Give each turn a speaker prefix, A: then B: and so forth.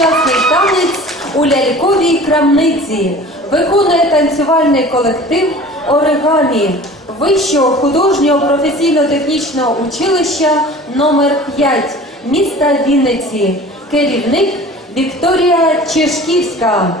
A: сучасний танець у ляльковій крамниці. Виконує танцювальний колектив Оригамі Вищого художнього професійно-технічного училища номер 5 міста Вінниці. Керівник Вікторія Чешківська.